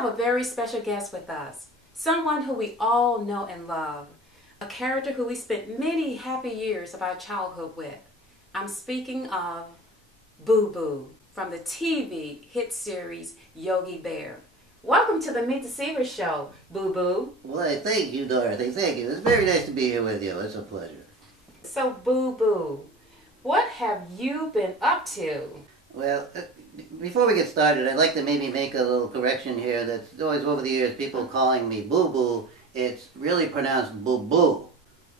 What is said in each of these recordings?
have a very special guest with us. Someone who we all know and love. A character who we spent many happy years of our childhood with. I'm speaking of Boo Boo from the TV hit series Yogi Bear. Welcome to the Meet the SEAVERS Show, Boo Boo. Well, thank you, Dorothy. Thank you. It's very nice to be here with you. It's a pleasure. So, Boo Boo, what have you been up to? Well, before we get started, I'd like to maybe make a little correction here. That's always over the years, people calling me Boo Boo. It's really pronounced Boo Boo.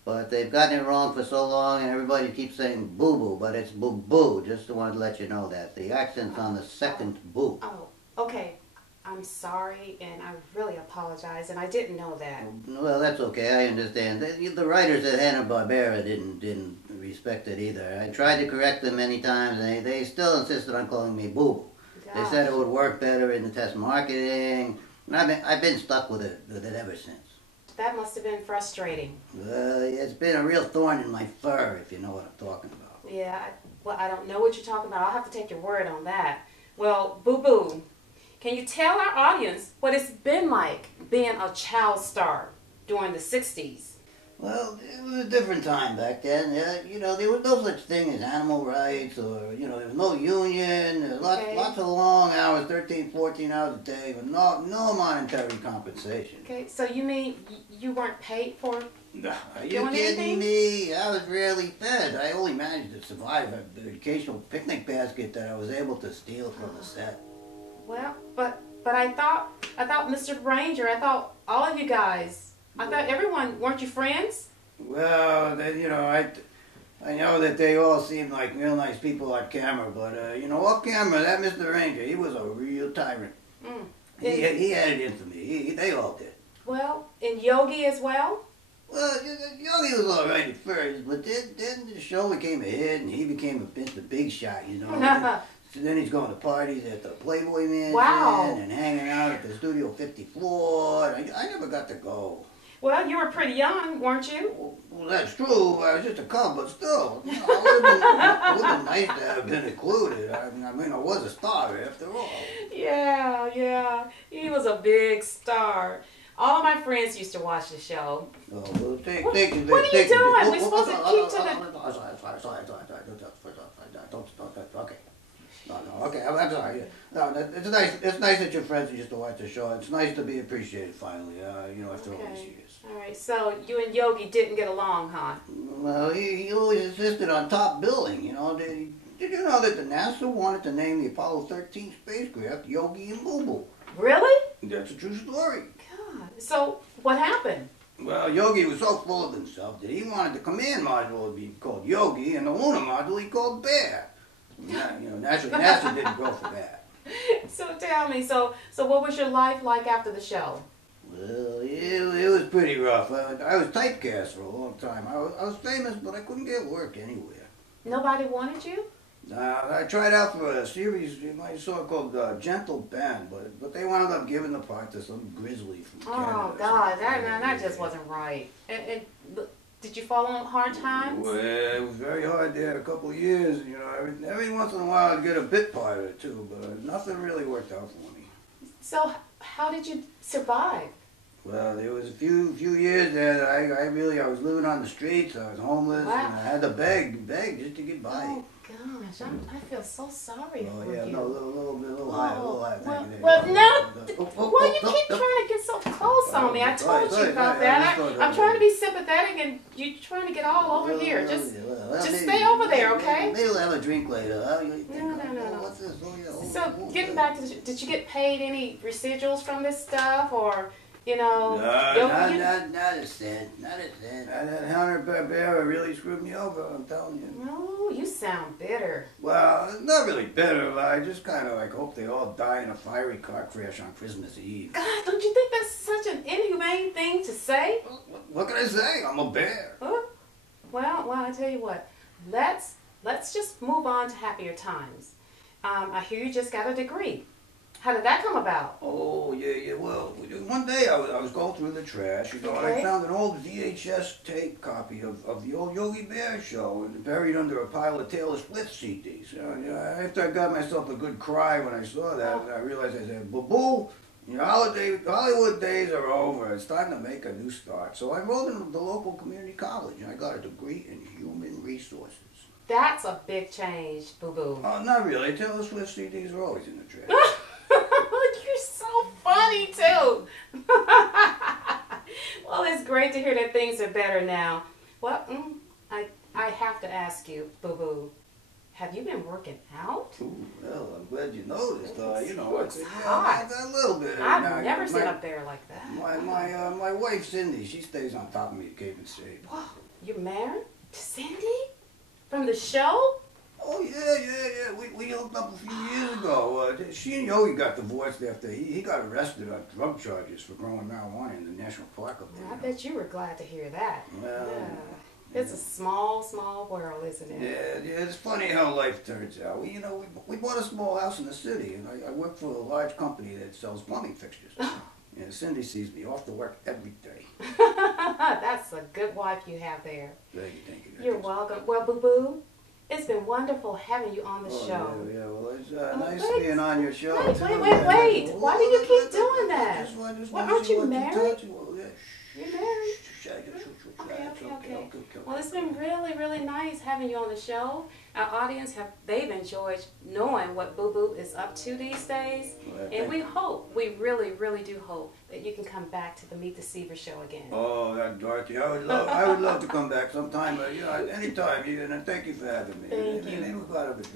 But they've gotten it wrong for so long, and everybody keeps saying Boo Boo, but it's Boo Boo. Just wanted to let you know that. The accent's on the second Boo. Oh, okay. I'm sorry, and I really apologize, and I didn't know that. Well, that's okay. I understand. The writers at Hanna-Barbera didn't respect it either. I tried to correct them many times, and they still insisted on calling me Boo Boo. They said it would work better in the test marketing, and I've been stuck with it ever since. That must have been frustrating. It's been a real thorn in my fur, if you know what I'm talking about. Yeah, well, I don't know what you're talking about. I'll have to take your word on that. Well, Boo Boo, can you tell our audience what it's been like being a child star during the 60s? Well, it was a different time back then. There was no such thing as animal rights, or, there was no union. There was lots of long hours, 13, 14 hours a day, with no monetary compensation. Okay, so you mean you weren't paid for Are you kidding me? I was rarely fed. I only managed to survive the occasional picnic basket that I was able to steal from the set. Well, but I thought Mr. Ranger, I thought all of you guys, I thought everyone, weren't you friends? Well, I know that they all seem like real nice people on camera, but, off camera, that Mr. Ranger, he was a real tyrant. He had it in for me. They all did. Well, and Yogi as well? Well, Yogi was all right at first, but then the show became a hit, and he became the big shot, So then he's going to parties at the Playboy Mansion and hanging out at the Studio 54. I never got to go. Well, you were pretty young, weren't you? Well, that's true. I was just a cub, but still, it would have been nice to have been included. I mean, I was a star after all. Yeah. He was a big star. All of my friends used to watch the show. Oh, well, thank you. What are you doing? We're supposed to keep to the... Sorry. Okay. No, okay, I'm sorry. No, it's nice that your friends used to watch the show. It's nice to be appreciated finally, after all these years. All right, so you and Yogi didn't get along, huh? Well, he always insisted on top billing, Did you know that the NASA wanted to name the Apollo 13 spacecraft Yogi and Boo Boo? Really? That's a true story. God, so what happened? Well, Yogi was so full of himself that he wanted the command module to be called Yogi and the lunar module he called Bear. Naturally, NASA didn't go for that. So tell me, so what was your life like after the show? Well, it was pretty rough. I was typecast for a long time. I was famous, but I couldn't get work anywhere. Nobody wanted you? I tried out for a series you might saw called Gentle Band, but they wound up giving the part to some grizzly from Canada. Oh, God, that just wasn't right. And did you fall on hard times? Well, it was very hard there a couple of years. Every once in a while I'd get a bit part or two, but nothing really worked out for me. So how did you survive? Well, there was a few years there that I was living on the streets. I was homeless, and I had to beg just to get by. Oh gosh, I feel so sorry for you. Oh yeah, no, a little higher. Well, you keep trying to get so close on me. I told you about that. I'm trying to be sympathetic, and you're trying to get all over here. Just stay over there, okay? Maybe we'll have a drink later. No. What's this? So getting back to did you get paid any residuals from this stuff, or? No, not a cent. That Hanna-Barbera really screwed me over, I'm telling you. No, you sound bitter. Well, not really bitter. I just kind of hope they all die in a fiery car crash on Christmas Eve. God, don't you think that's such an inhumane thing to say? What can I say? I'm a bear. Huh? Well, I tell you what. Let's just move on to happier times. I hear you just got a degree. How did that come about? Oh, yeah. Well, one day I was going through the trash, and I found an old VHS tape copy of the old Yogi Bear show buried under a pile of Taylor Swift CDs. After I got myself a good cry when I saw that, I realized I said, Boo Boo, Your Hollywood days are over. It's time to make a new start. So I enrolled in the local community college, and I got a degree in human resources. That's a big change, Boo Boo. Oh, not really. Taylor Swift CDs are always in the trash. You're so funny, too. Well, it's great to hear that things are better now. Well, I have to ask you, Boo Boo, have you been working out? Ooh, well, I'm glad you noticed. You know, It's hot. a little bit. I've never seen a bear like that. My wife Cindy, she stays on top of me to keep in shape. Whoa, you're married to Cindy? From the show? Oh yeah. We hooked up a few years ago. She and Yogi got divorced after he got arrested on drug charges for growing marijuana in the national park up there. I bet you were glad to hear that. Well, yeah. It's a small world, isn't it? Yeah, it's funny how life turns out. We bought a small house in the city, and I work for a large company that sells plumbing fixtures. Yeah, Cindy sees me off to work every day. That's a good wife you have there. Thank you. You're welcome. Well, Boo Boo, it's been wonderful having you on the show. Yeah, well, it's nice being on your show. Wait. Why do you keep doing that? Aren't you married? You're married? Okay. Well, it's been really nice having you on the show. Our audience, they've enjoyed knowing what Boo Boo is up to these days. And we really do hope that you can come back to the Meet the SEAVERS show again. Oh, Dorothy, I would love to come back sometime, anytime. And thank you for having me. Thank you. Maybe we'll go out of it.